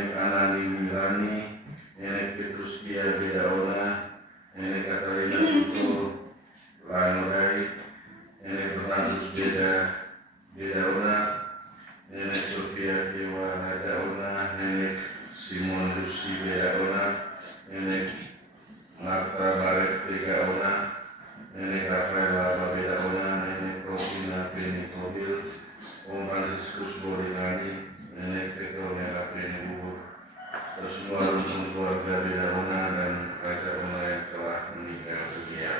Nenek Anani Milani, Nenek Petrus Pia Bedaona, Nenek Katarina Putu Lanorai, Nenek Bertanus Bedaona, Nenek Sofia Dewa Hadaona, Nenek Simon Lucy Bedaona, Nenek Marta Maret Bedaona, Nenek Rafaela Bedaona, Nenek Rosina Benikobil, Om Franciscus Borinani, Nenek Teko Merah Benibur, semua rukun keluarga Bedaona dan Raja Ona yang telah meninggal dunia.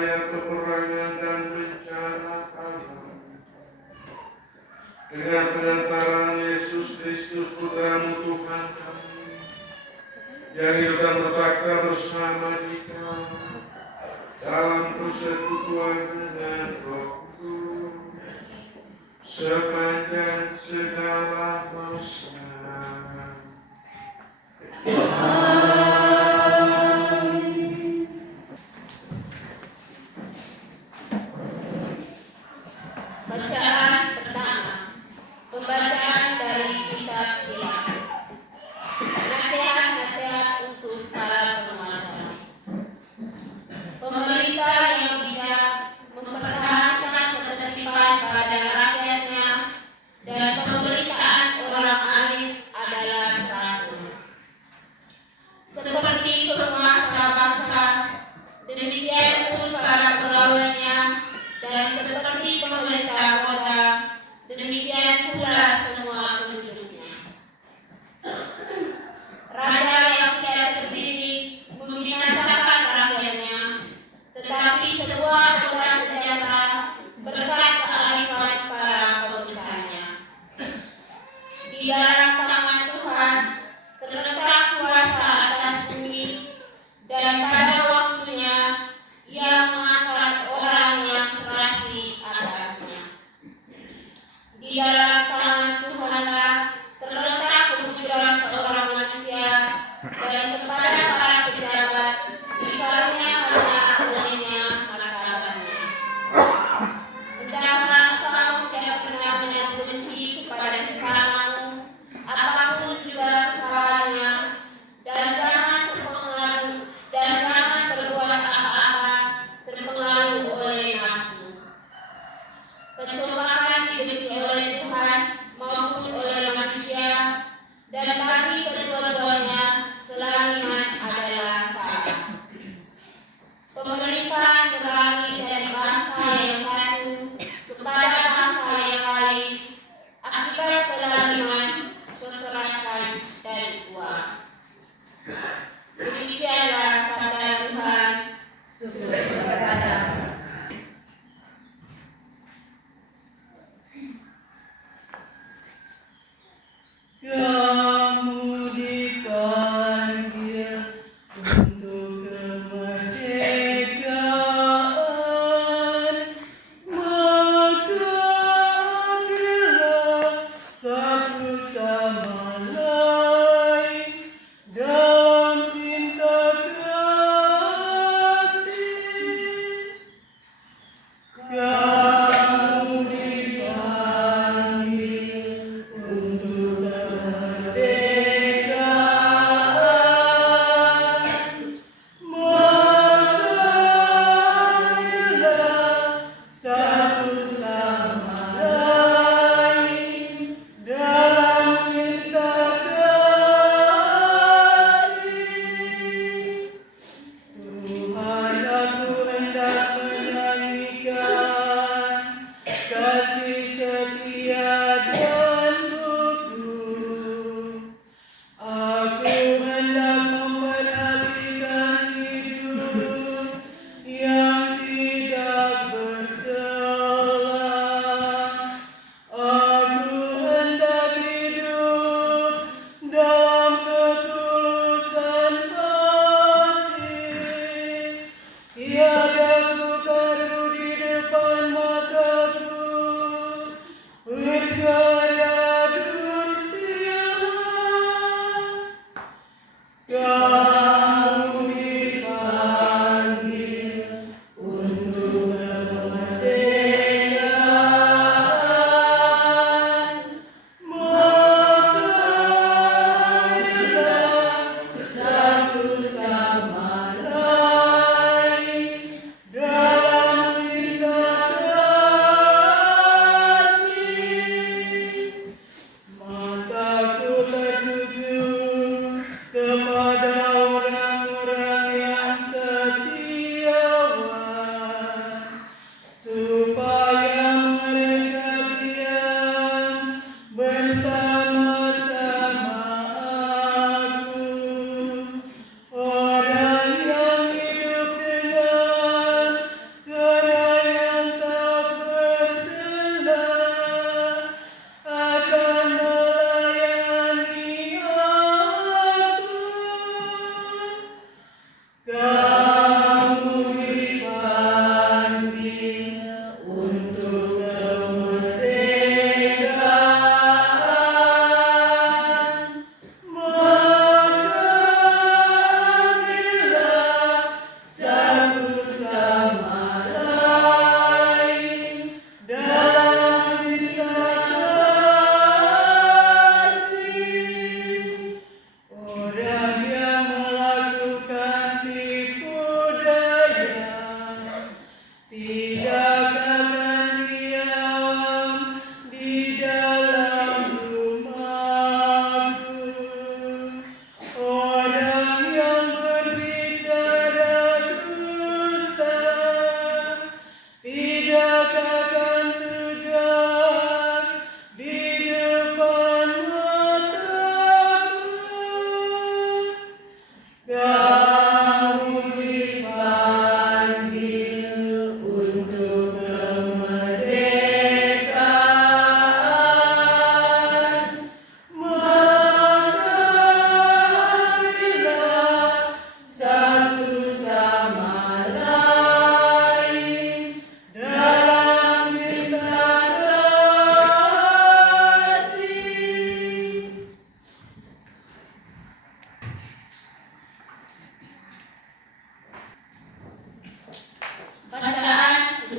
bahaya peperangan dan bencana alam. Dengan pengantaran Yesus Kristus Putramu Tuhan kami, yang hidup dan bertakhta bersama kita dalam persekutuan dengan Roh Kudus sepanjang segala masa. Bacaan pertama. Pembacaan dari kitab Siap. Nasihat-nasihat untuk para penguasa. Pemerintah yang bijak mempertahankan ketertiban pada rakyatnya dan pemerintahan orang alim adalah teratur. Seperti penguasa bangsa, demikian pun para pegawainya, dan seperti pemerintah kota, demikian pula semua penduduknya. Raja yang tidak terdidik membinasakan rakyatnya, tetapi sebuah kota sejahtera berkat kearifan para pengusahanya. Di dalam tangan Tuhan terletak kuasa atas bumi, dan pada waktunya Ia mengangkat orang yang serasi atasnya. Di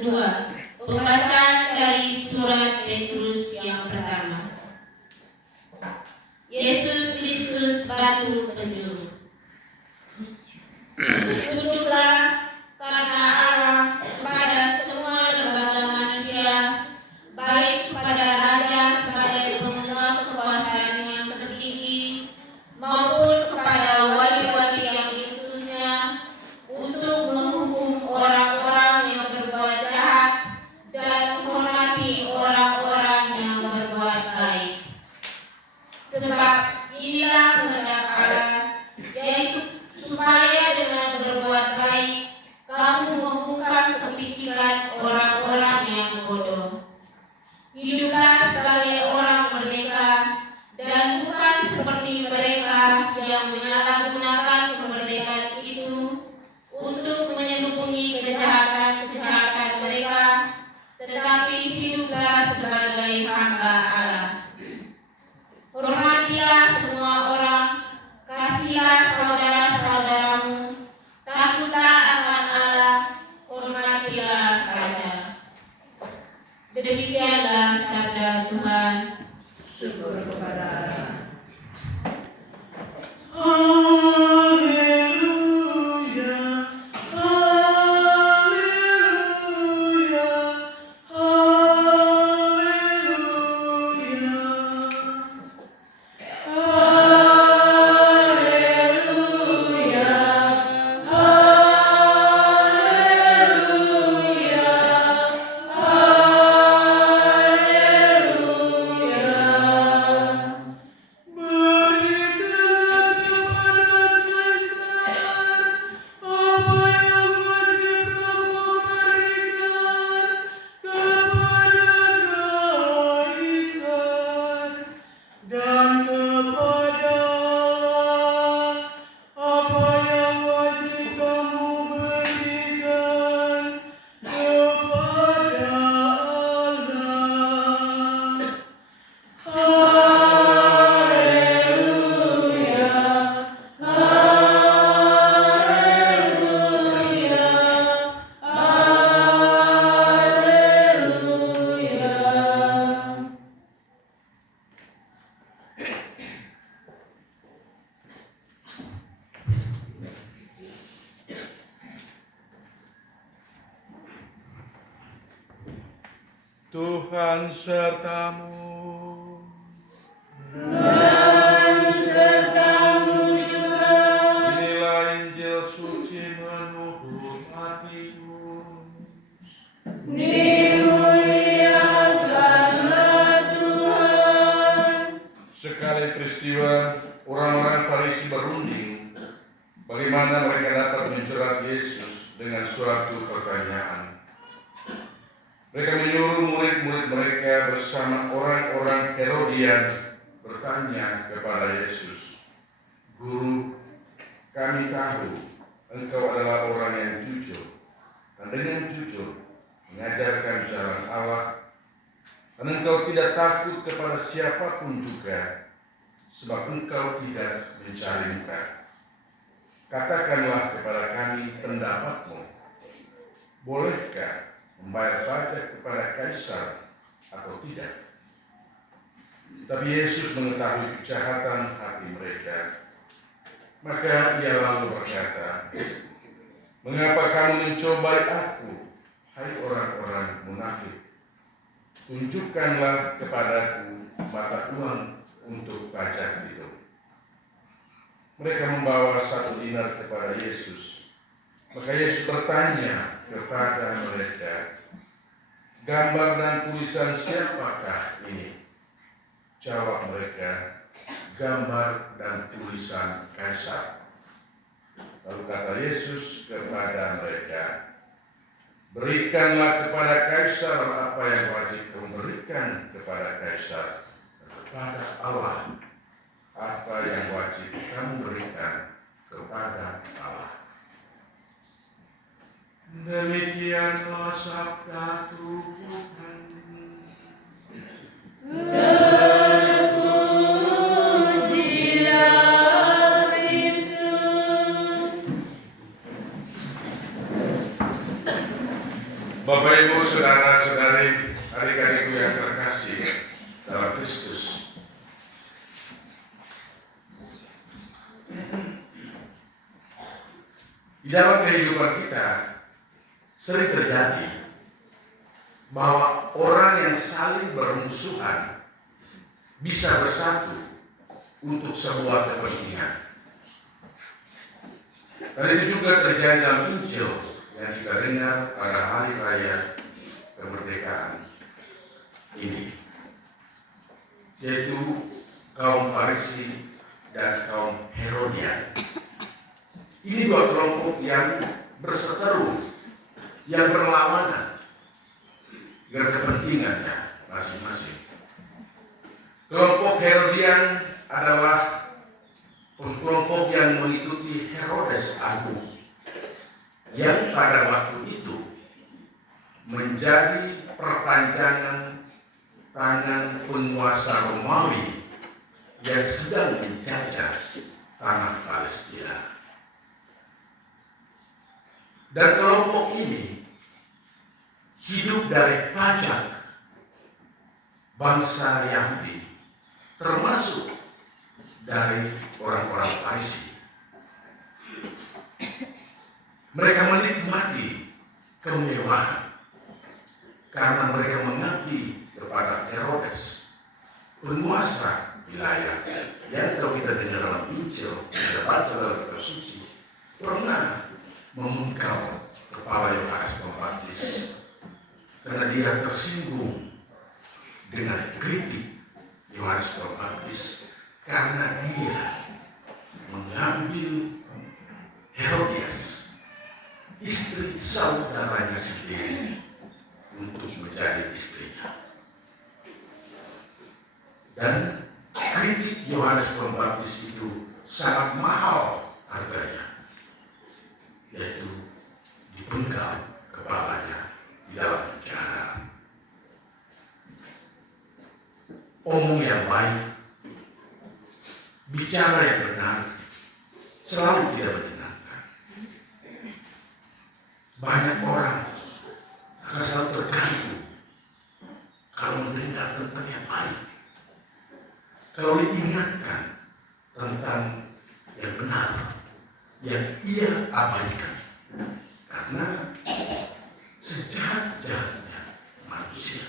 kedua, pembacaan dari surat Petrus yang pertama. Yesus Kristus batu penjuru. Tunduklah karena Allah kepada semua lembaga manusia, baik kepada raja sebagai pemegang kekuasaan yang tertinggi, maupun kepada wali-wali yang diutusnya, untuk menghukum orang-orang yang berbuat jahat dan menghormati orang-orang yang berbuat baik. Sebab inilah kehendak Allah, yaitu supaya dengan berbuat baik kamu membuka kepikiran orang-orang yang bodoh. Hiduplah sebagai orang merdeka dan bukan seperti mereka yang menyalahgunakan kemerdekaan itu untuk menyembunyi kejahatan-kejahatan mereka, tetapi hiduplah sebagai hamba Allah. Hormatilah semua orang, kasihilah saudara-saudaramu, takutlah akan Allah, hormatilah raja. Demikianlah sabda Tuhan. Syukur kepada Allah. Tuhan sertamu. Dan sertamu juga. Inilah Injil suci menurut Matius. Dimuliakanlah Tuhan. Sekali peristiwa, orang-orang Farisi berunding bagaimana mereka dapat menjerat Yesus dengan suatu pertanyaan. Mereka menyuruh murid-murid mereka bersama orang-orang Herodian bertanya kepada Yesus, "Guru, kami tahu Engkau adalah orang yang jujur dan dengan jujur mengajarkan jalan Allah, dan Engkau tidak takut kepada siapapun juga, sebab Engkau tidak mencari muka. Katakanlah kepada kami pendapatmu, bolehkah membayar pajak kepada Kaisar atau tidak?" Tapi Yesus mengetahui kejahatan hati mereka. Maka ia lalu berkata, "Mengapa kamu mencobai aku, hai orang-orang munafik? Tunjukkanlah kepadaku mata uang untuk pajak itu." Mereka membawa 1 dinar kepada Yesus. Maka Yesus bertanya kepada mereka, "Gambar dan tulisan siapakah ini?" Jawab mereka, "Gambar dan tulisan Kaisar." Lalu kata Yesus kepada mereka, "Berikanlah kepada Kaisar apa yang wajib kamu berikan kepada Kaisar, dan kepada Allah apa yang wajib kamu berikan kepada Allah." Demikianlah sabda Tuhan. Terpujilah Kristus. Bapak Ibu, saudara-saudari, adik-adikku yang terkasih dalam Kristus. Di dalam kehidupan kita sering terjadi bahwa orang yang saling bermusuhan bisa bersatu untuk sebuah kepentingan. Dan itu juga terjadi dalam Injil yang kita dengar pada hari raya kemerdekaan ini, yaitu kaum Farisi dan kaum Herodian. Ini dua kelompok yang berseteru, yang berlawanan dengan kepentingannya masing-masing. Kelompok Herodian adalah kelompok yang mengikuti Herodes Agung, yang pada waktu itu menjadi perpanjangan tangan penguasa Romawi yang sedang menjajah tanah Palestina. Dan kelompok ini hidup dari pajak bangsa Yahudi, termasuk dari orang-orang Farisi. Mereka menikmati kemewahan karena mereka mengabdi kepada Herodes, penguasa wilayah yang kalau kita dengar dalam Injil, kita baca dalam kitab suci, pernah memenggal kepala Yohanes Pembaptis karena dia tersinggung dengan kritik Yohanes Pembaptis karena dia mengambil Herodias, istri saudaranya sendiri, untuk menjadi istrinya. Dan kritik Yohanes Pembaptis itu sangat mahal harganya, yaitu dipenggal kepalanya di dalam penjara. Omong yang baik, bicara yang benar, selalu tidak menyenangkan. Banyak orang akan selalu terganggu kalau mendengar tentang yang baik, kalau diingatkan tentang yang benar, yang ia abaikan. Karena sejahat-jahatnya manusia,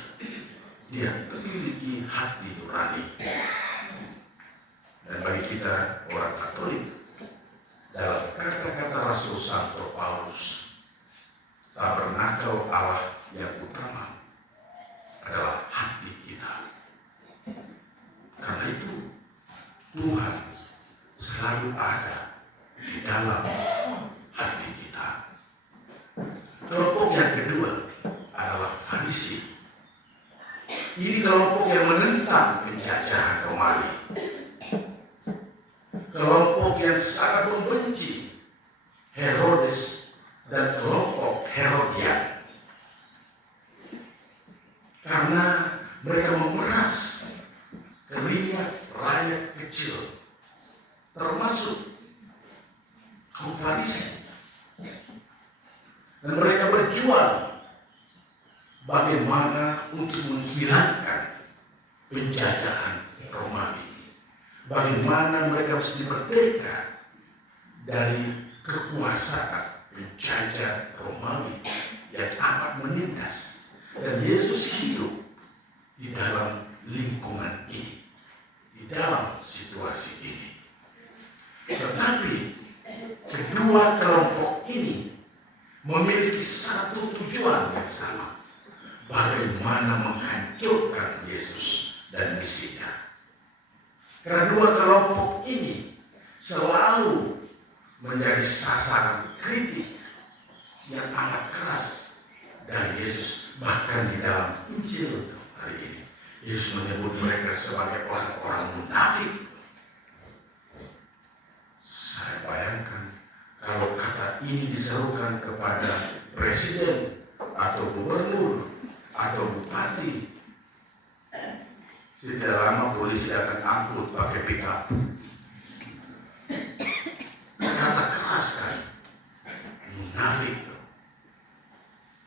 dia memiliki hati nurani. Dan bagi kita orang Katolik, dalam kata-kata Rasul Santo Paulus, tabernakel Allah yang utama adalah hati kita. Karena itu Tuhan selalu ada di dalam hati kita. Kelompok yang kedua adalah Farisi. Ini kelompok yang menentang penjajahan Romawi. Kelompok yang sangat membenci Herodes dan kelompok Herodian. Karena mereka memeras keringat rakyat kecil, termasuk kaum Farisi. Dan mereka berjuang bagaimana untuk menghilangkan penjajahan Romawi. Bagaimana mereka mesti merdeka dari kekuasaan penjajah Romawi yang amat menindas. Dan Yesus hidup di dalam lingkungan ini, di dalam situasi ini. Tetapi kedua kelompok ini memiliki satu tujuan yang sama, bagaimana menghancurkan Yesus dan misinya. Kedua kelompok ini selalu menjadi sasaran kritik yang amat keras dari Yesus. Bahkan di dalam Injil hari ini, Yesus menyebut mereka sebagai orang-orang munafik. Saya bayangkan kalau kata ini diserukan kepada presiden atau gubernur atau bupati, tidak lama polisi akan angkut pakai pickup. Kata keras kan, munafik.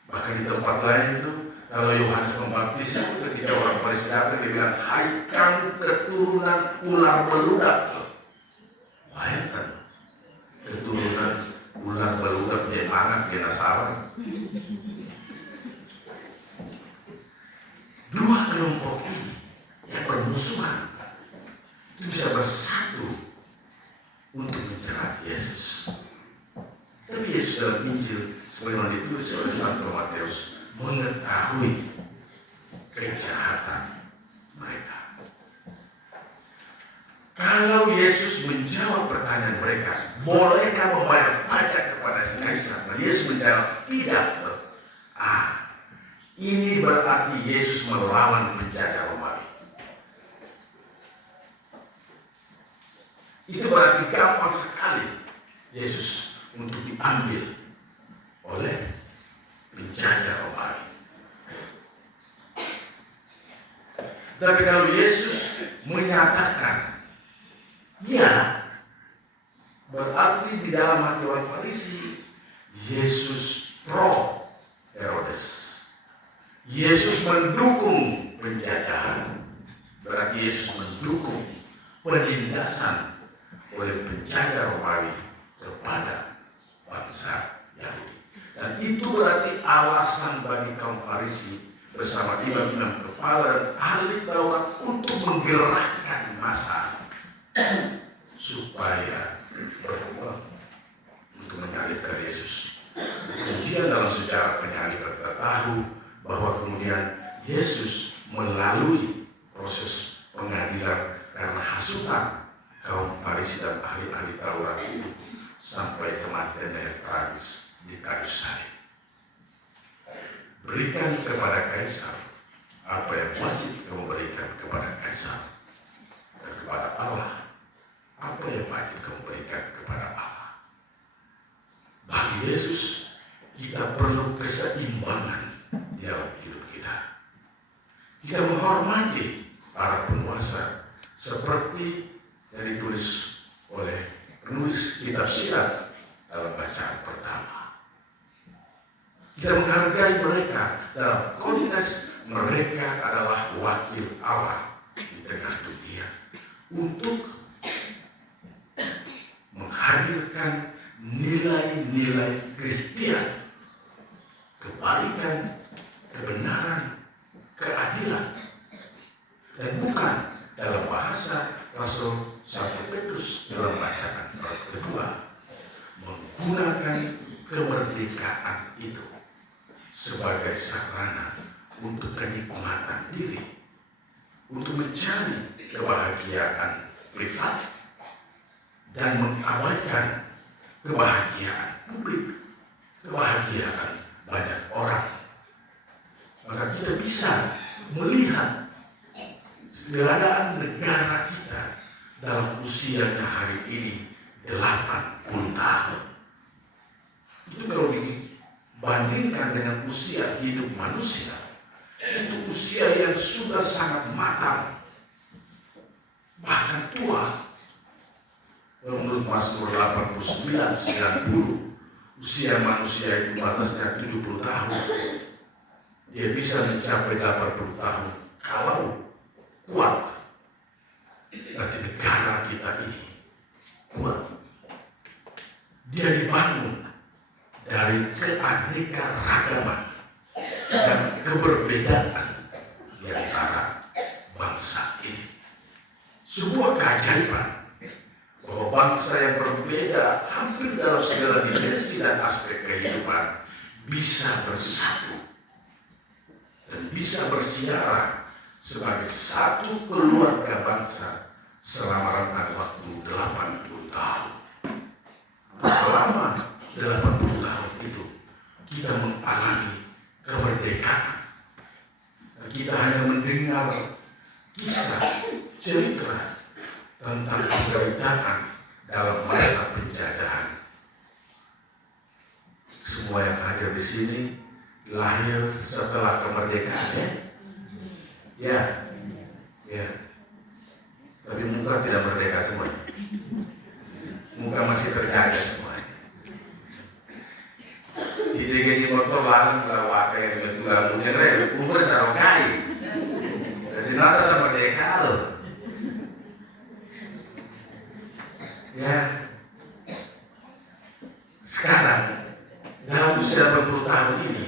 Bahkan di tempat lain itu, kalau Yohanes Pembaptis itu ketika orang Farisi datang, dia bilang, hai kamu keturunan ular beludak. Bayangkan, keturunan ular beludak jadi anak penasaran. Dua kelompok ini yang bermusuhan itu bisa bersatu untuk mencerat Yesus. Tapi Yesus dalam Injil sebagaimana ditulis oleh Santo Matius mengetahui kejahatan mereka. Kalau Yesus menjawab pertanyaan mereka, bolehkah membayar pajak kepada si Kaisar? Nah, Yesus menjawab tidak. Ini berarti Yesus melawan penjajah Romawi. Itu berarti gampang sekali Yesus untuk diambil oleh penjajah Romawi. Tapi kalau Yesus menyatakan, ya, berarti di dalam hati orang Farisi, Yesus pro Herodes. Yesus mendukung penjajahan, berarti Yesus mendukung penindasan oleh penjajah Romawi kepada bangsa Yahudi. Dan itu berarti alasan bagi kaum Farisi bersama imam-imam kepala dan ahli Taurat untuk menggerakkan massa supaya berjuang untuk menyalibkan Yesus. Kemudian dalam sejarah penyaliban kita tahu bahwa kemudian Yesus melalui proses pengadilan karena hasutan kaum Farisi dan ahli-ahli Taurat itu sampai kematian yang tragis di kayu salib. Berikan kepada Kaisar apa yang wajib kamu berikan kepada Kaisar, dan kepada Allah apa yang wajib kamu berikan kepada Allah. Bagi Yesus, kita perlu keseimbangan di dalam hidup kita. Kita menghormati para penguasa seperti yang ditulis oleh penulis kitab Sirat dalam bacaan pertama. Kita menghargai mereka dalam konteks mereka adalah wakil Allah di tengah dunia untuk menghadirkan nilai-nilai Kristian, kebaikan, kebenaran, keadilan, dan bukan dalam bahasa Rasul 1 Petrus dalam bacaan kedua menggunakan kemerdekaan itu sebagai sarana untuk kenikmatan diri, untuk mencari kebahagiaan privat dan mengabaikan kebahagiaan publik, kebahagiaan banyak orang. Maka kita bisa melihat keadaan negara kita dalam usianya hari ini 80 tahun. Itu kalau dibandingkan dengan usia hidup manusia, itu usia yang sudah sangat matang, bahkan tua. Menurut Mazmur 89, 90, usia manusia itu batasnya 70 tahun. Dia bisa mencapai 80 tahun kalau kuat. Berarti negara kita ini kuat. Dia dibangun dari keanekaragaman dan keberbedaan di antara bangsa ini. Sebuah keajaiban bahwa bangsa yang berbeda hampir dalam segala dimensi dan aspek kehidupan bisa bersatu dan bisa bersiara sebagai satu keluarga bangsa selama rentang waktu 80 tahun. Selama 80 tahun itu kita mengalami kemerdekaan. Dan kita hanya mendengar kisah cerita tentang penderitaan dalam masa penjajahan. Semua yang hadir di sini lahir setelah kemerdekaan, ya. Tapi muka tidak merdeka semua. Muka masih terjaga semua. Di Jadi motor lalang lawak yang betul punya rel, umur sarokai. Jadi nasa tak merdeka loh. Ya, sekarang dalam usia 20 tahun ini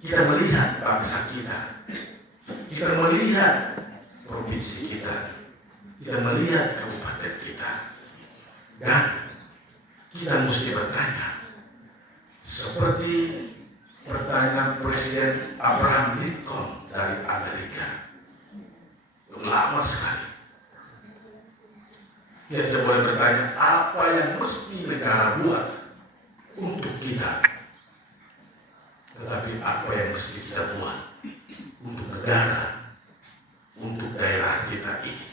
kita melihat bangsa kita melihat provinsi kita melihat kabupaten kita, dan kita mesti bertanya seperti pertanyaan Presiden Abraham Lincoln dari Amerika, lama sekali. Kita boleh bertanya apa yang mesti negara buat untuk kita, tetapi apa yang mesti kita buat untuk negara, untuk daerah kita ini.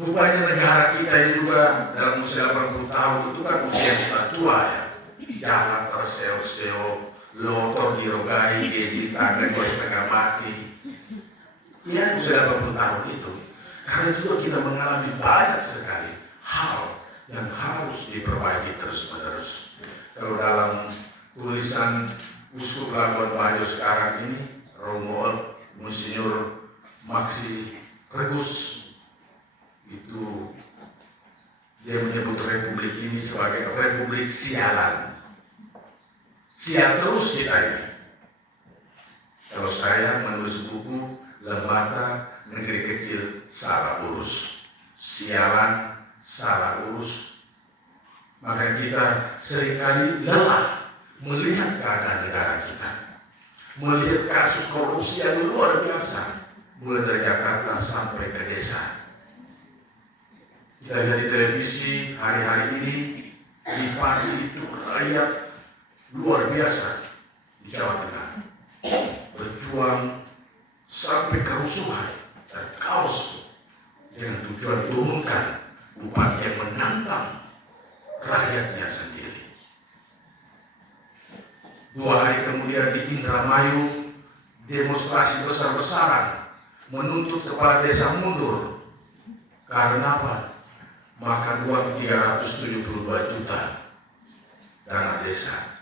Rupanya negara kita juga dalam usia 80 tahun itu kan usia sudah tua ya. Jalan terseo-seo, lotor dirogai, di tangan gue setengah mati. Ya usia 80 tahun itu. Karena juga kita mengalami banyak sekali hal yang harus diperbaiki terus-menerus. Kalau dalam tulisan Uskup Labuan Bajo sekarang ini, Romo Monsinyur Maxi Regus, itu dia menyebut republik ini sebagai republik sialan. Sial terus kita ini. Kalau saya menulis buku Lembaga Negeri Kecil Salah Urus, sialan salah urus, maka kita seringkali lelah melihat keadaan negara kita, melihat kasus korupsi yang luar biasa, mulai dari Jakarta sampai ke desa. Kita lihat di televisi hari-hari ini, di pagi itu rakyat luar biasa di Jawa Tengah berjuang sampai kerusuhan dan kaos dengan tujuan turunkan bupati yang menantang rakyatnya sendiri. 2 hari kemudian di Indramayu demonstrasi besar-besaran menuntut kepala desa mundur. Karena apa? Makan uang 372 juta dana desa.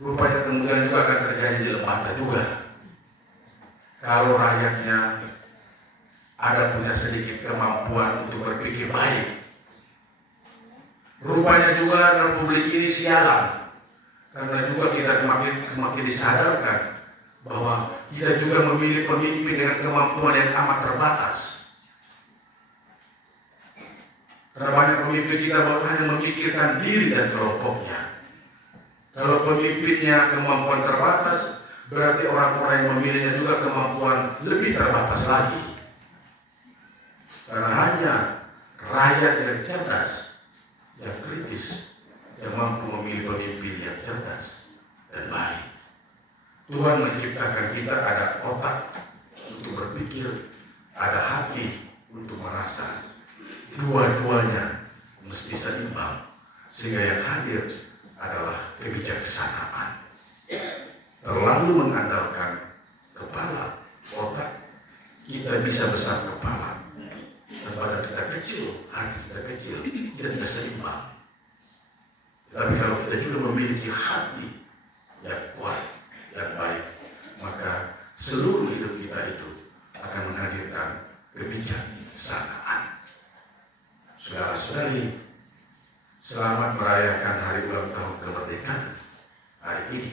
Rupanya kemudian juga akan terjadi di Lembata juga. Kalau rakyatnya ada punya sedikit kemampuan untuk berpikir baik. Rupanya juga republik ini sialan. Karena juga kita semakin disadarkan bahwa kita juga memilih pemimpin dengan kemampuan yang amat terbatas. Karena banyak pemimpin kita hanya memikirkan diri dan kelompoknya. Kalau pemimpinnya kemampuan terbatas, berarti orang-orang yang memilihnya juga kemampuan lebih terbatas lagi. Karena hanya rakyat yang cerdas, yang kritis, yang mampu memilih pemimpin yang cerdas dan baik. Tuhan menciptakan kita ada otak untuk berpikir, ada hati untuk merasa. Dua-duanya mesti seimbang, sehingga yang hadir adalah kebijaksanaan. Terlalu mengandalkan kepala, otak, kita bisa besar kepala. Kepada kita kecil, hati kita kecil, kita tidak seimbang. Tapi kalau kita juga memiliki hati yang kuat, yang baik, maka seluruh hidup kita itu akan menghadirkan kebijaksanaan. Saudara-saudari, selamat merayakan hari ulang tahun kemerdekaan hari ini.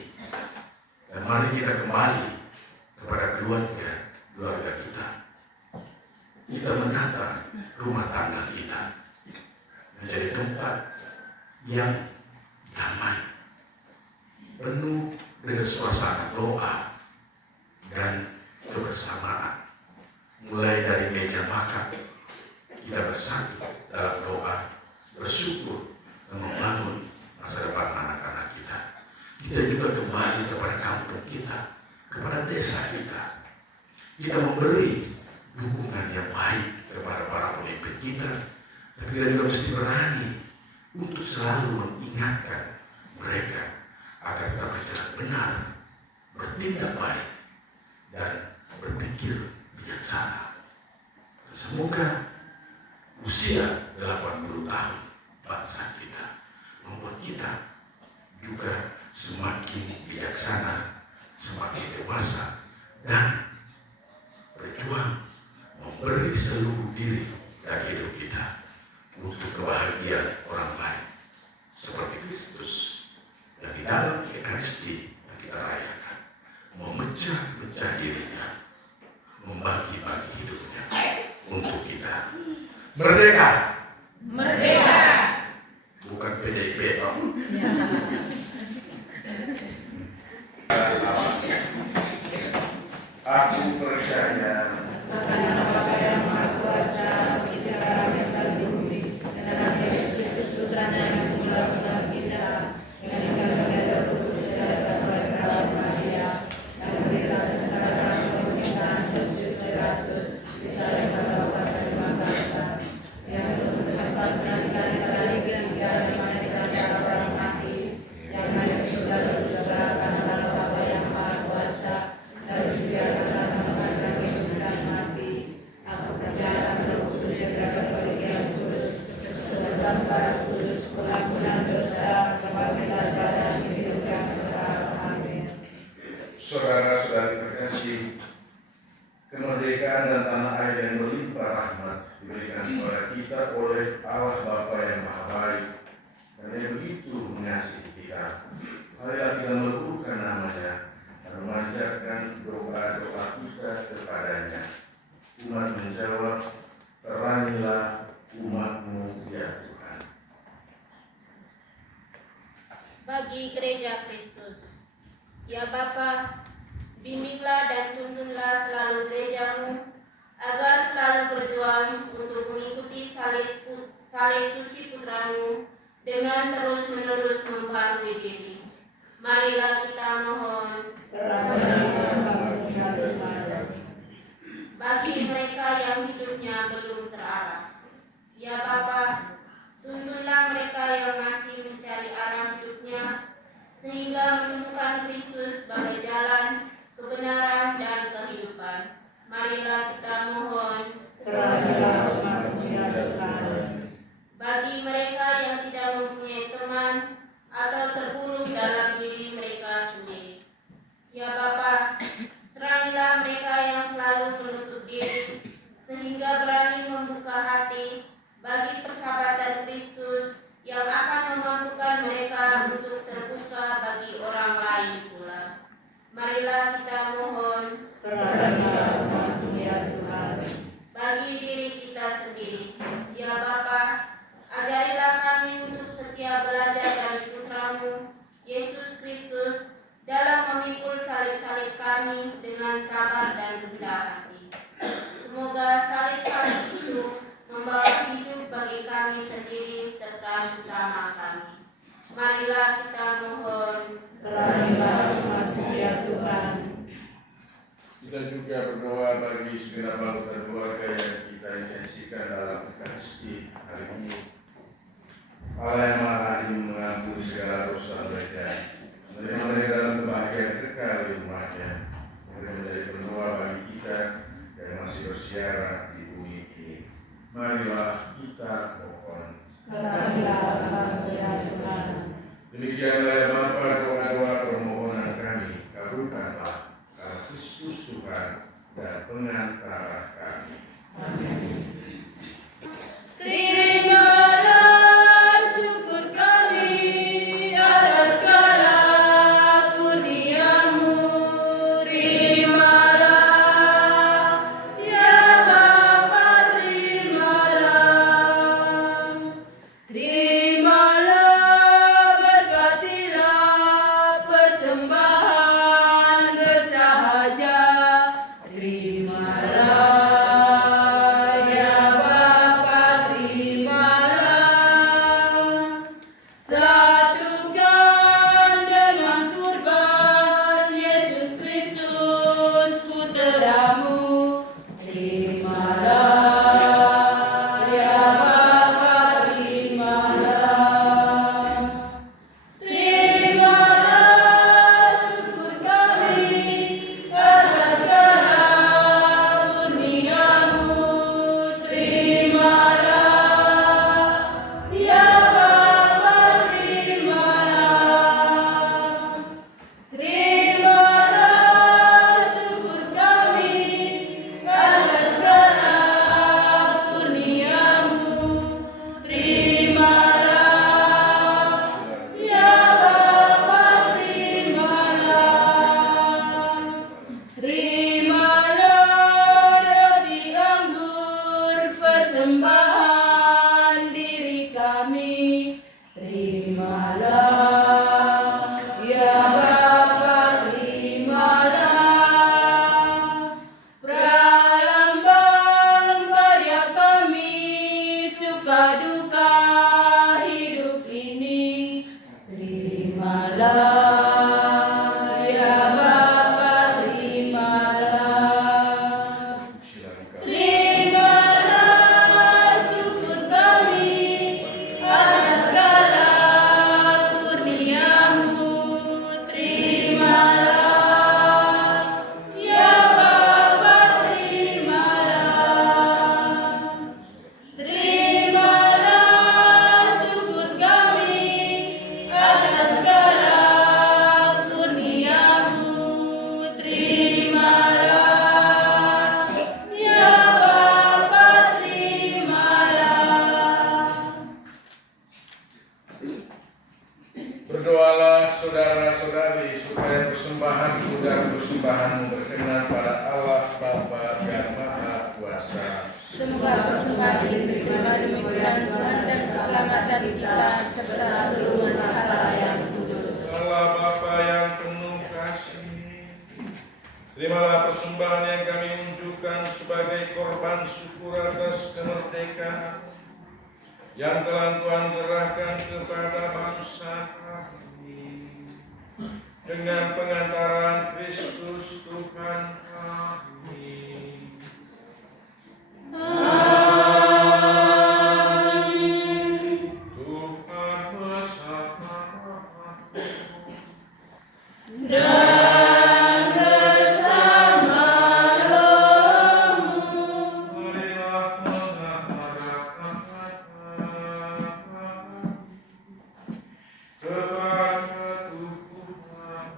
Dan mari kita kembali kepada keluarga kita. Kita menata rumah tangga kita menjadi tempat yang damai, penuh dengan suasana doa dan kebersamaan. Mulai dari meja makan, kita bersatu dalam doa, bersyukur dan membangun masa depan anak-anak kita. Kita juga kembali kepada kampung kita, kepada desa kita. Kita memberi dukungan yang baik kepada para pemimpin kita, tapi kita juga mesti berani untuk selalu mengingatkan mereka agar kita berjalan benar, bertindak baik, dan berpikir bijaksana. Semoga usia 80 tahun bangsa kita membuat kita juga semakin bijaksana, semakin dewasa, dan berjuang memberi seluruh diri dan hidup kita untuk kebahagiaan orang lain, seperti Kristus yang di dalam Ekaristi yang kita rayakan memecah-mecah dirinya, membagi-bagi hidupnya untuk kita. Merdeka! Merdeka! Bukan PDIP, toh. Aku percaya Bapa yang Maha Kuasa, Pencipta langit dan bumi, dan Yesus Kristus Putranya yang tunggal kita, yang meninggal pada Roh Kudus dan oleh Perawan Maria, yang menderita secara pemerintahan Pontius Pilatus, disalibkan pada kayu bakar, yang ditempatkan di hari ketiga dari antara orang mati, yang naik ke surga dan sejahtera adalah Bapa yang Maha Kuasa, dan juga saudara-saudari terkasih, kemerdekaan dan tanah air yang melimpah rahmat diberikan kepada kita oleh Allah Bapa yang Maha Baik dan yang begitu mengasihi kita. Marilah kita meleluhkan namanya dan memanjatkan doa-doa kita kepadanya. Umat menjawab, terangilah umat-Mu ya Tuhan. Bagi Gereja Kristus, ya Bapa, bimbinglah dan tuntunlah selalu gereja-Mu agar selalu berjuang untuk mengikuti salib suci Putra-Mu dengan terus-menerus membarui diri. Marilah kita mohon. Bagi mereka yang hidupnya belum terarah, ya Bapa, tuntunlah mereka yang masih mencari arah hidupnya sehingga menemukan Kristus sebagai jalan, kebenaran, dan kehidupan. Marilah kita mohon. Bagi mereka yang tidak mempunyai teman atau terkurung dalam diri mereka sendiri, ya Bapa, terangilah mereka yang selalu menutup diri sehingga berani membuka hati bagi persahabatan Kristus yang akan memampukan mereka untuk terbuka bagi orang lain pula. Marilah kita mohon. Bagi diri kita sendiri, ya Bapa, ajarilah kami untuk setia belajar dari Putra-Mu, Yesus Kristus, dalam memikul salib-salib kami dengan sabar dan rendah hati. Semoga salib-salib itu membawa hidup bagi kami sendiri serta sesama kami. Marilah kita mohon. Terangilah umat-Mu ya Tuhan. Kita juga berdoa bagi segenap bangsa dan keluarga yang kita intensikan dalam Ekaristi hari ini. Allah yang Maha Adil mengampuni segala dosa mereka, menerima mereka dalam kebahagiaan kekal di rumahnya. Kemudian menjadi pendoa bagi kita yang masih bersiara di bumi ini. Marilah kita mohon. Terangilah umat-Mu ya Tuhan. Demikianlah ya Bapa, doa-doa permohonan kami kabulkanlah karena Kristus Tuhan dan pengantara kami. Amin. Terimalah syukur kami atas segala kurnia-Mu. Terimalah, ya Bapa, terimalah. Terimalah, berkatilah persembahan bersahaja. Terimalah, ya persembahanku dan persembahanmu berkenan pada Allah Bapa yang Maha Kuasa. Semoga persembahan ini diterima demi kebantuan dan keselamatan kita serta seluruh Allah yang kudus. Allah Bapa yang penuh kasih, terimalah persembahan yang kami unjukkan sebagai korban syukur atas kemerdekaan yang telah Tuhan gerahkan kepada bangsa kami dengan pengantaran Kristus Tuhan kami. Tuhan bersamamu. Dan bersama rohmu. Marilah mengharapkan kepada Tuhan.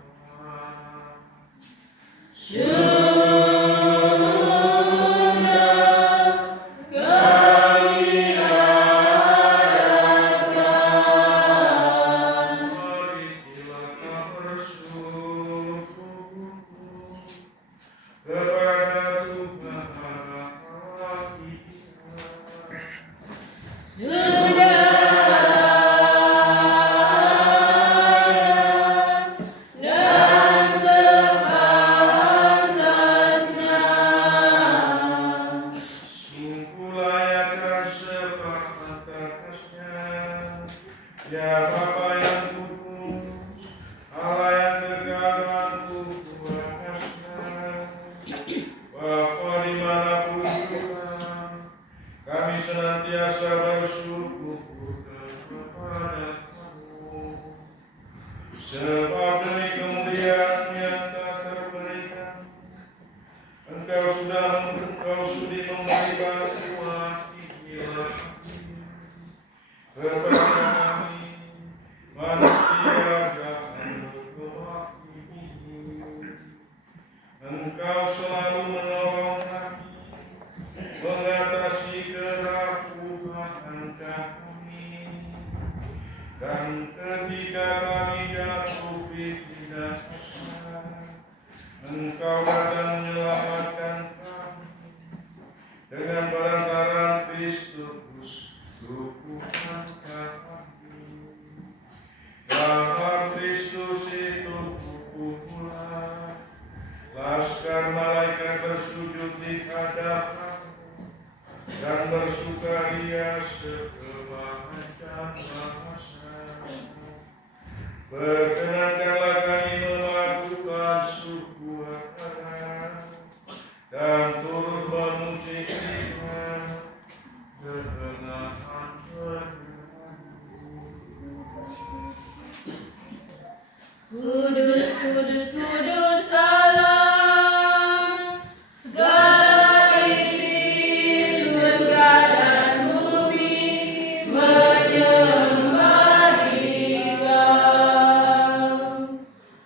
Ya Bapa yang kudus, Allah yang kekal dan kuasa, Bapa dimanapun Tuhan, kami senantiasa bersyukur kepada-Mu, sebab demi kemuliaan yang tak terberikan, Engkau sudi memberi bantuan hidup kepada kami, manusia yang bergerak ini. Engkau selalu menolong kami, mengatasi kerapuhan kami, dan ketika kami jatuh tidak sadar, Engkau datang menyelamatkan kami dengan perantaraan Kristus Tuhan kami. Dalam Kristus itu pula laskar malaikat bersujud di hadapan-Mu dan bersukaria sekebanggaan bangsa. Perkenankanlah kami melakukan syukur dan turut memuji Tuhan dengan Kudus, kudus, kudus Allah, segala isi surga dan bumi menyembah Dikau.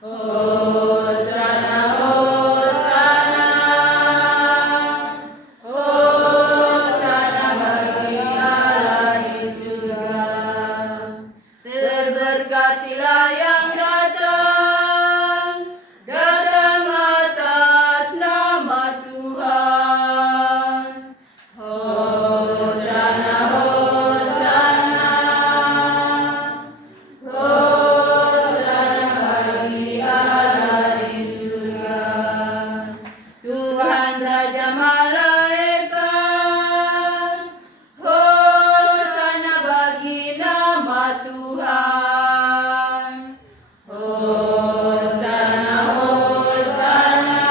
Hosana, Hosana, Hosana bagi Allah di surga. Terberkatilah yang datang atas nama Tuhan. Hosana, Hosana, Hosana bagi Allah di surga. Tuhan Raja Malaikat, Hosana bagi nama Tuhan. Hosana, Hosana,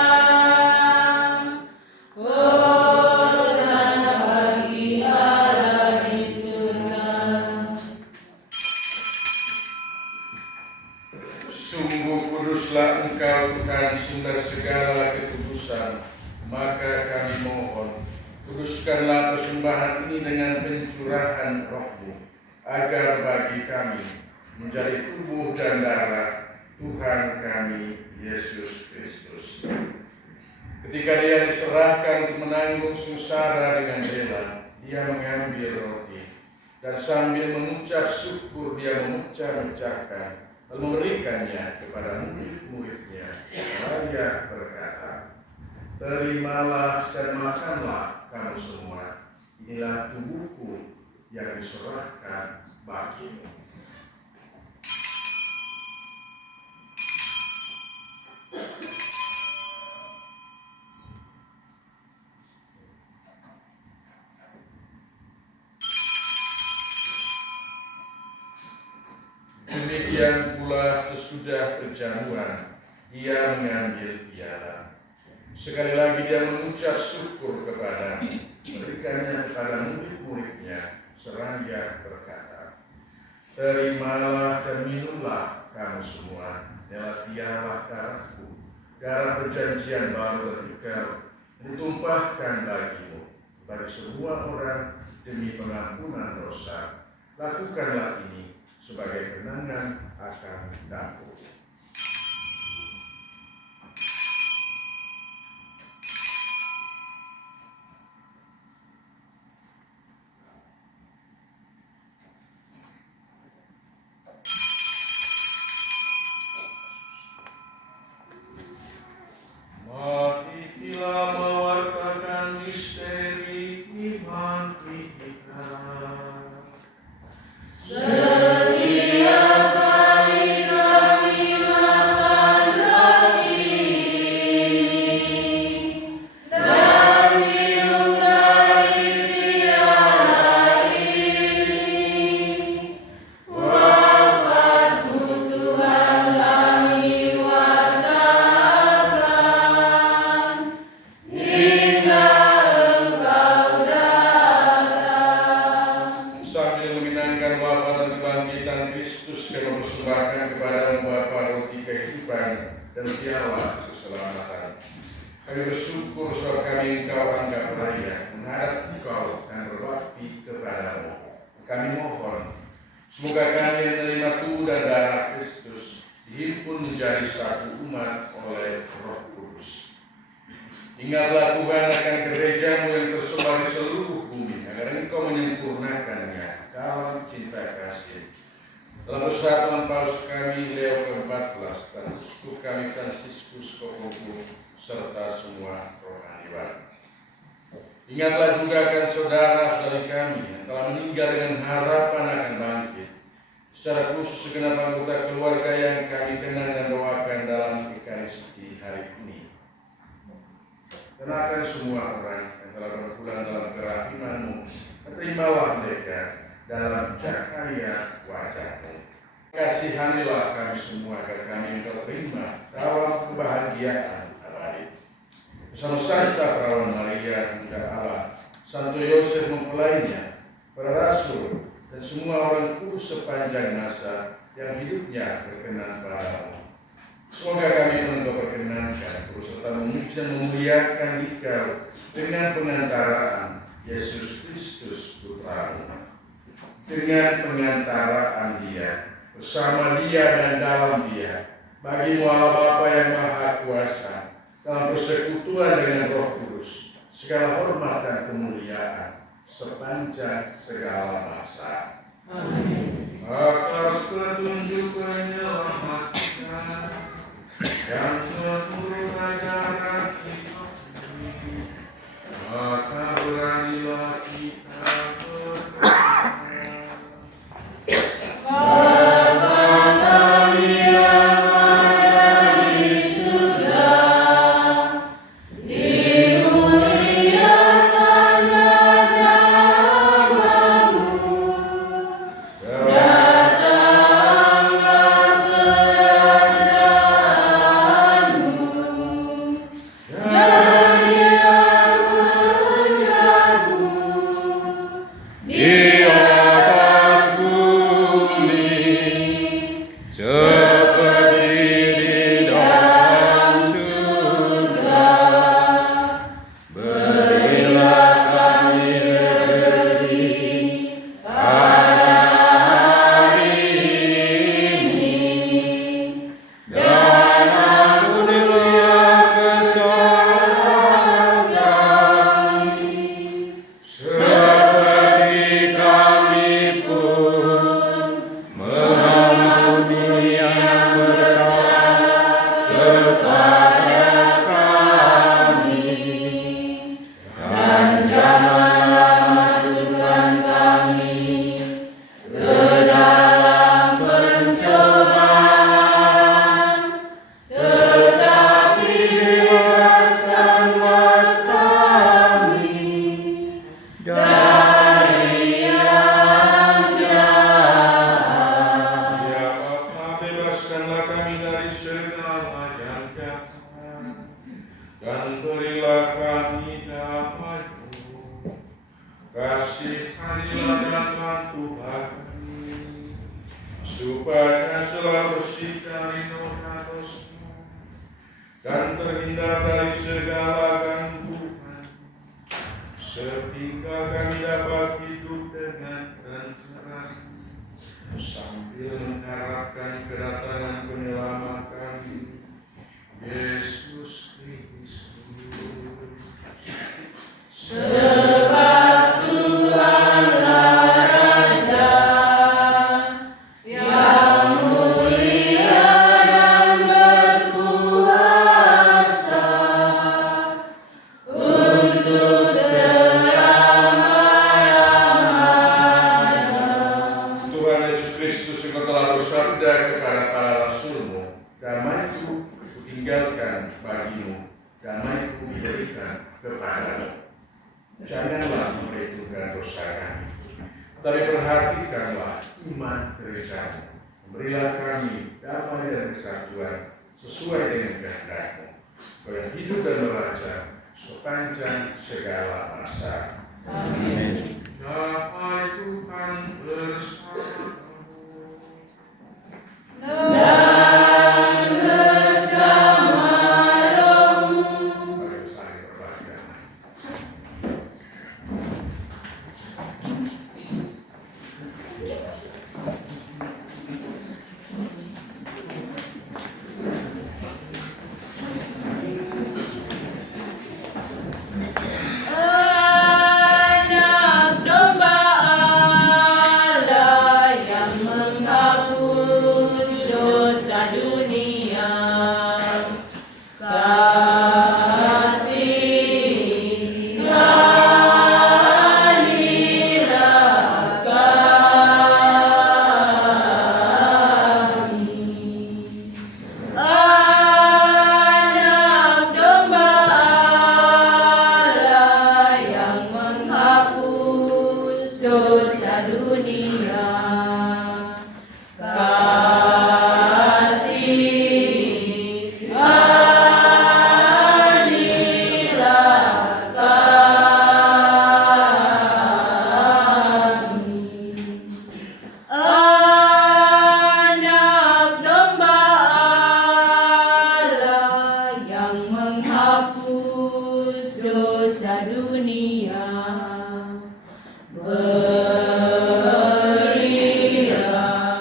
Hosana bagi Allah di surga. Sungguh kuduslah Engkau Tuhan sumber segala kekudusan, maka kami mohon, kuduskanlah persembahan ini dengan pencurahan Roh-Mu, agar bagi kami menjadi tubuh dan darah Tuhan kami Yesus Kristus. Ketika Dia diserahkan untuk menanggung sengsara dengan rela, Dia mengambil roti dan sambil mengucap syukur Dia memecah-mecahkan lalu memberikannya kepada murid-muridnya. Dia berkata, terimalah dan makanlah kamu semua, inilah tubuhku yang diserahkan bagimu. Demikian pula sesudah perjamuan, dia mengambil piala. Sekali lagi dia mengucap syukur kepada-Nya, memberikannya kepada murid-muridnya, seraya berkata, terimalah dan minumlah kamu semua, inilah piala darahku, darah perjanjian baru dan kekal, ditumpahkan bagimu, bagi semua orang demi pengampunan dosa. Lakukanlah ini sebagai kenangan akan aku. Mari kita mewartakan misteri iman kita. Sambil mengenangkan wafat dan kebangkitan Kristus, kami persembahkan kepada Bapa roti kehidupan dan piala keselamatan. Kami bersyukur sebab kami Engkau anggap layak menghadap Engkau dan berbakti kepadamu. Kami mohon, semoga kami yang menerima tubuh dan darah Kristus dihimpun menjadi satu umat oleh Roh Kudus. Ingatlah Tuhan akan gereja-Mu yang tersebar di seluruh bumi, agar Engkau menyempurnakannya dalam cinta kasih. Dalam persatuan Paus kami Leo ke-14 dan Uskup kami Fransiskus Kokoku serta semua rohaniwan. Ingatlah juga akan saudara-saudari kami yang telah meninggal dengan harapan akan bangkit. Secara khusus segenap anggota keluarga yang kami kenal dan doakan dalam Ekaristi hari ini. Kenakan semua orang yang telah berpulang dalam kerahiman-Mu, terimalah mereka dalam cahaya wajah-Mu. Kasihanilah kami semua agar kami Engkau terima dalam kebahagiaan abadi. Bersama Santa Perawan Maria, Bunda Allah, Santo Yosef mempelainya, para rasul, dan semua orang kudus sepanjang masa yang hidupnya berkenan padamu. Semoga kami Engkau perkenankan serta memuji dan memuliakan Engkau dengan pengantaraan Yesus Kristus Putra-Mu. Dengan pengantaraan Dia, bersama Dia dan dalam Dia, bagi-Mu Allah Bapa yang Maha Kuasa, dalam persekutuan dengan Roh Kudus, segala hormat dan kemuliaan sepanjang segala masa. Amin. Atas petunjuk penyelamat yang memurahkan kita, maka beranilah kita berdoa. Datanglah kerajaan-Mu, dan berilah kami damai-Mu. Kasihanilah dalam Tuhan kami, supaya selalu bersih dari dosa-dosa dan terhindar dari segala gangguan, sehingga kami dapat hidup dengan tenteram sambil mengharapkan kedatangan penyelamat kami, Yesus Kristus. Sebab Tuhanlah Raja yang mulia dan berkuasa untuk selama-lamanya. Tuhan Yesus Kristus yang telah bersabda kepada para rasul-Mu, damai-Ku kutinggalkan bagimu, damai-Ku berikan kepadamu. Janganlah memperhitungkan dosa kami, tapi perhatikanlah iman gereja-Mu. Berilah kami damai dan kesatuan sesuai dengan kehendak-Mu, supaya hidup dan beraja sepanjang segala masa. Amin. Damai Tuhan bersamamu. Dan bersama rohmu. Mari saling berbagi. Anak domba Allah yang menghapus dosa dunia, kasihanilah kami. Anak domba Allah yang menghapus dosa dunia, kasihanilah kami. Anak domba Allah yang menghapus dosa dunia, berilah kami damai.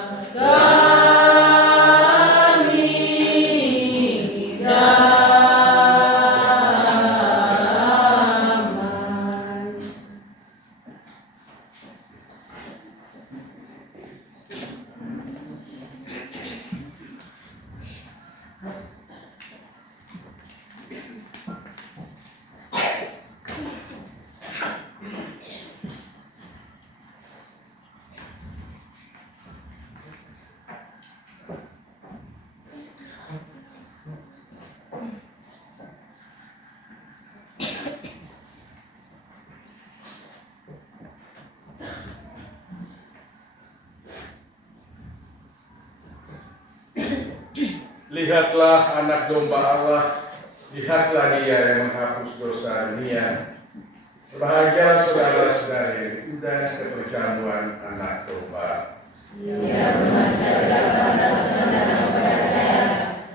Lihatlah anak domba Allah, lihatlah Dia yang menghapus dosa dunia. Berbahagialah saudara-saudari, udah keperjamuan anak domba. Ia memasarkan saudara kepada saya,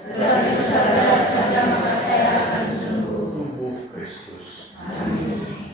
tetapi saudara-saudara maka saya akan sembuh. Tubuh Kristus. Amin.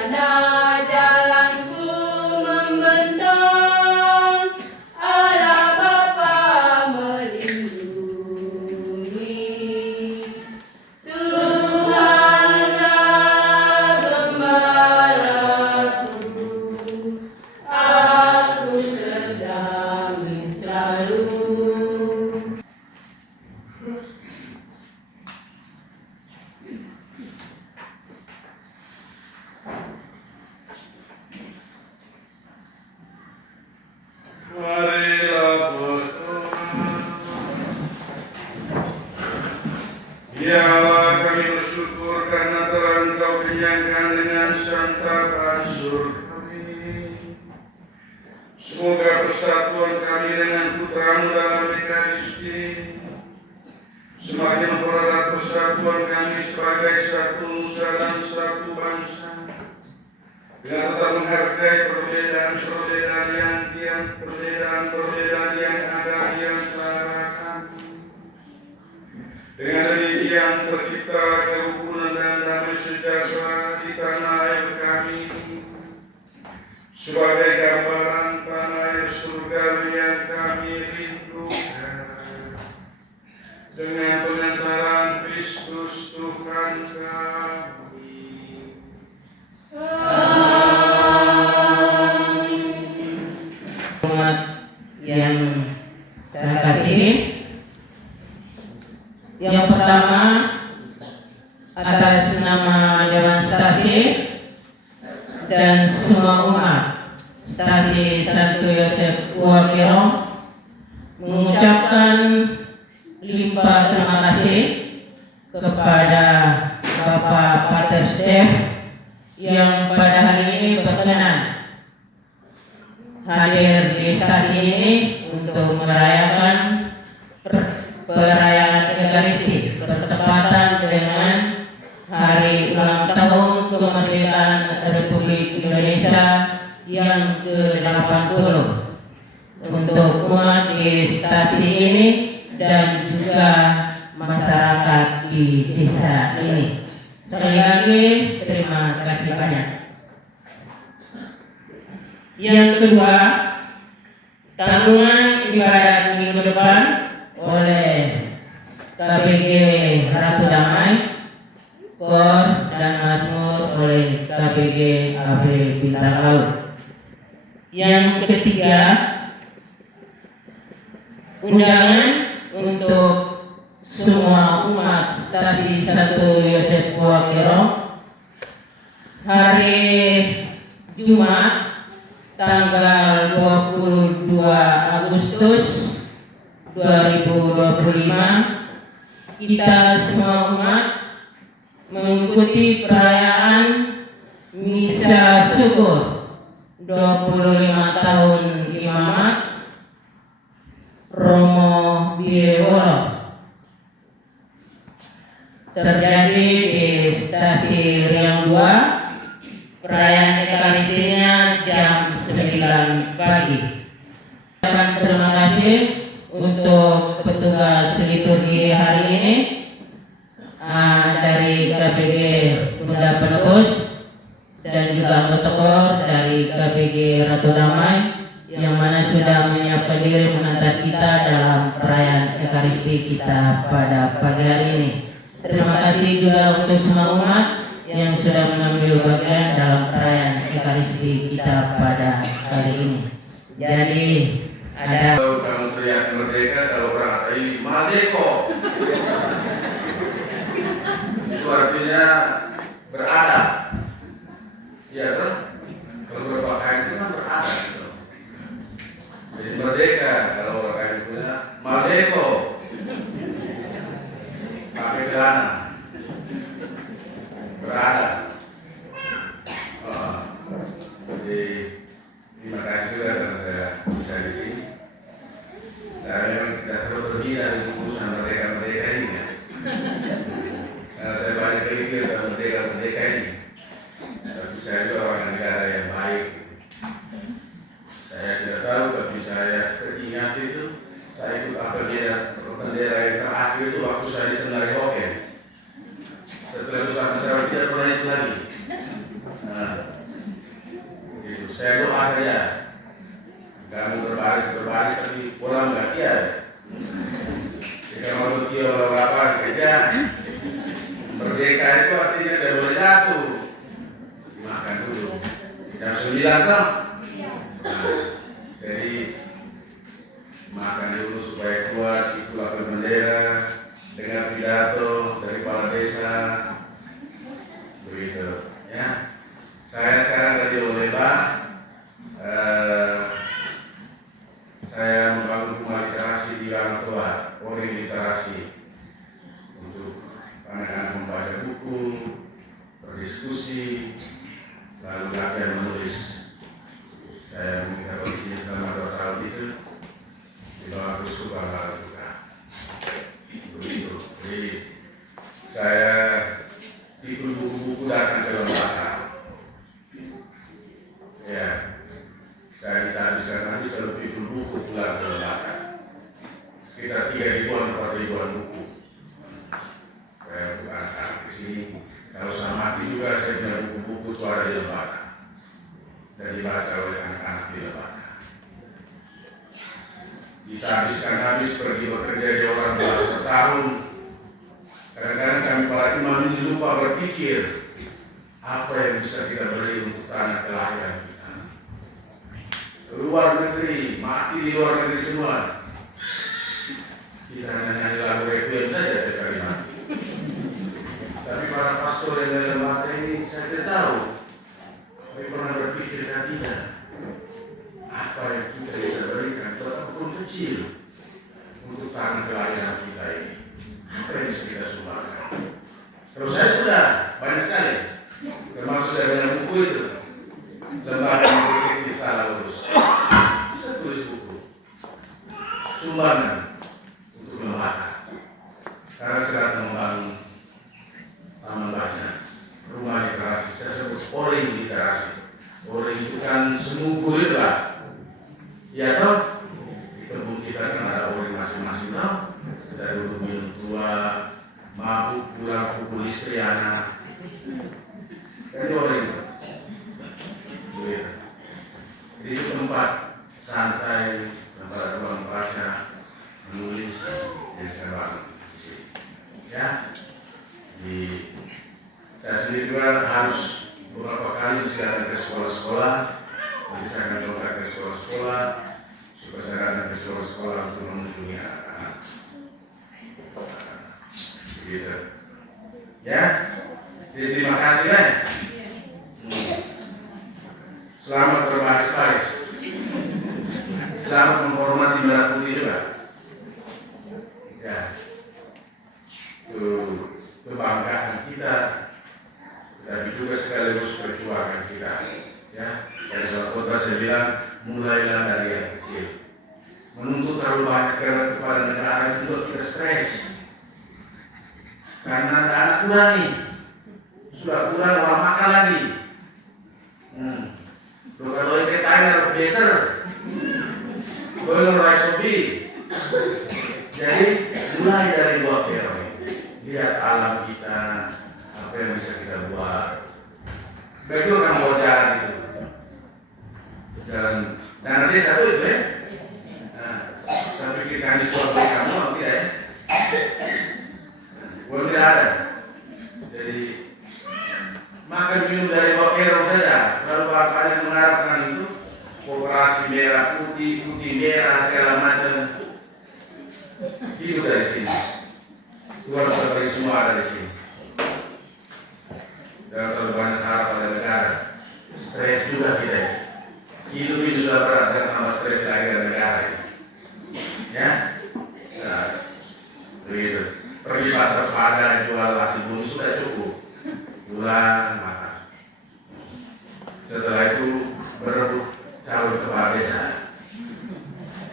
mana jalanku membentang, Allah Bapa melindungi. Tuhanlah gembalaku, aku terjamin selalu. Marilah berdoa. Ya Allah, kami bersyukur karena telah Engkau kenyangkan dengan santapan surga kami. Semoga persatuan kami dengan Putra-Mu dalam Ekaristi semakin mempererat persatuan kami sebagai satu nusa dan satu bangsa, dengan tetap menghargai perbedaan-perbedaan yang ada di antara kami. Dengan demikian tercipta kerukunan dan damai sejahtera di tanah air kami, sebagai gambaran tanah air surgawi yang kami rindukan. Dengan pengantaran Kristus Tuhan kami. Umat yang saya kasih, yang pertama atas nama Dewan Stasi dan semua umat Stasi Santo Yosef Uwakiro mengucapkan limpah terima kasih kepada Bapak Pater Stef yang pada hari ini berkenan hadir di stasi ini untuk merayakan perayaan Ekaristi bertepatan dengan hari ulang tahun kemerdekaan Republik Indonesia yang ke-80 untuk umat di stasi ini dan juga masyarakat di desa ini. Sekali lagi terima kasih banyak. Yang kedua, tanggungan ibadat minggu depan oleh KBG Ratu Damai, Kor dan Mazmur oleh KBG AB Bintang Laut. Yang ketiga, undangan untuk semua umat stasi Santo Yosef Uwakiro hari Jumat tanggal 22 Agustus 2025 kita semua umat mengikuti perayaan Misa Syukur 25 tahun Imamat Romo Biewolo terjadi di stasi Riang 2. Perayaan Ekaristinya jam 9 pagi. Terima kasih untuk petugas liturgi hari ini dari KBG Bunda Penebus dan juga anggota KOR dari KBG Ratu Damai yang mana sudah menyiapkan diri mengantar kita dalam perayaan Ekaristi kita pada pagi hari ini. Terima kasih juga untuk semua umat yang sudah mengambil bagian dalam perayaan Ekaristi kita pada hari ini. Jadi ada. Kalau kamu teriak merdeka, kalau orang ini Merdeko. Itu artinya beradab. Iya kan? Kalau berpakaian itu kan beradab. Gitu. Jadi merdeka kalau orang itu punya Merdeko. Pakai celana. Beradab. Jadi terima kasih juga karena saya bisa di sini. saja. Kamu berbaris tapi pulang nggak kiai. Jika mau kiai kalau apa kerja, merdeka itu artinya tidak boleh jatuh. Makan dulu. Jam 9 toh. Jadi makan dulu supaya kuat, itulah bendera dengan pidato dari kepala desa, begitu. Ya, saya sekarang dari Oleba, saya membangun rumah literasi di orang tua, orang literasi untuk anak-anak membaca buku, berdiskusi, lalu latihan menulis. Saya mengikuti selama 2 tahun itu di bawah Kusku Bangla juga. Begitu. Jadi saya ikut buku-buku datang ke lembaga. Ya, saya habis kalau pikul buku pulang ke lembaga. Sekitar 3.000-an, 4.000-an buku. Saya bukan di sini. Kalau saya mati juga saya punya buku-buku itu ada di lembaga. Dan dibaca oleh anak-anak di lembaga. Kita habis pergi bekerja di orang tua setahun. Kadang-kadang kami para imam ini lupa berpikir apa yang bisa kita beri untuk tanah kelahiran kita. Luar negeri, mati di luar negeri semua. Kita hanya nyanyi lagu requiem saja setiap kali mati. Tapi para pastor yang dari lembaga ini saya tidak tahu. Tapi pernah berpikir tidak. Apa yang kita bisa berikan, walaupun kecil, untuk tanah kelahiran kita ini. Apa yang bisa kita sumbangkan? Terus saya sudah banyak sekali, termasuk saya punya buku itu, lembaga yang berkecil salah urus. Saya tulis buku, sumbangan untuk lembaga. Karena sedang membangun taman baca, rumah literasi. Saya sebut orang literasi. Orang itu kan semua itu lah. Ya toh, di kebun kita kan ada orang masing-masing toh. Dari untuk minum tua, mabuk, pulang pukul istri anak. Jadi orang itu. Jadi itu tempat santai, tempat ruang baca, menulis, dan saya ya. Saya sendiri juga harus beberapa kali datang ke sekolah-sekolah. Jadi saya akan coba ke sekolah-sekolah supaya saya datang ke sekolah-sekolah untuk mengunjungi anak-anak. Begitu. Ya. Jadi terima kasih kan. Selamat berbaris-baris. Selamat menghormati merah putih juga. Ya. Itu kebanggaan kita. Tapi juga sekaligus perjuangan kita. Ya. Dari suatu kota saya bilang, mulailah dari yang kecil. Menuntut terlalu banyak kepada negara itu juga kita stres. Karena anak kurang nih. Sudah kurang orang makan lagi. Kalau itu tanya beser. Kalau rice kopi. Jadi mulai dari buat ini. Lihat alam kita, apa yang bisa kita buat. Betul kan mau jalan itu. Dan nanti satu itu ya. Saya pikirkan di sekolah kamu tidak ya? Belum tidak ada. Jadi makan minum dari Bokero saja. Lalu Bapak yang mengharapkan itu koperasi merah putih, putih merah segala macam. Hidup dari sini. Tuhan seperti semua ada di sini. Dan terlalu banyak harapan dari negara. Stres juga kita ya. Hidup ini sudah berat, saya tambah stres lagi dari negara ini. Ya, nah, begitu. Pergi pasar Padang jual nasi bumi sudah cukup. Pulang makan. Setelah itu berebut cawe kepala desa.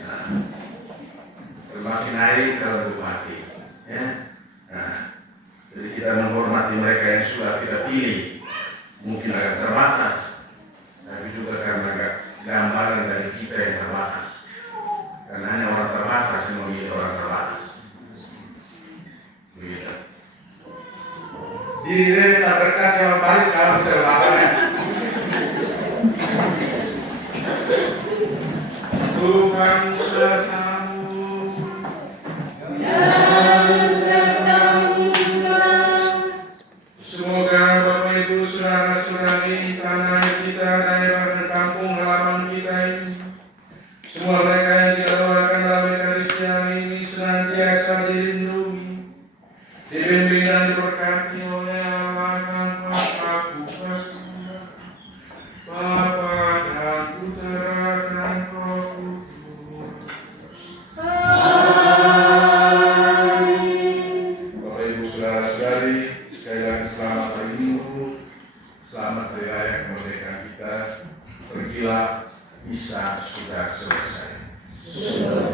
Nah, semakin naik kalau mati. Ya, nah, jadi kita menghormati mereka yang sudah kita pilih. Mungkin agak terbatas, tapi juga karena gambaran dari kita yang terbatas. Karena hanya orang terbatas yang memilih orang terbatas. Begitu. Diri tak berkat yang baris kalau terbatas. Tuhan sertamu. Dan sertamu juga. Semoga Bapak Ibu saudara-saudari tanah air kita, daerah dan kampung halaman kita ini, semua mereka yang dikeluarkan dalam Ekaristi hari ini senantiasa dilindungi, dibimbing dan diberkati oleh Allah dan Bapa Kuasa, Bapa dan Putera dan Roh Kudus. Bapak Ibu saudara-saudari, sekali lagi selamat hari Minggu, selamat hari raya kemerdekaan kita. Pergilah, misa sudah selesai. Syukur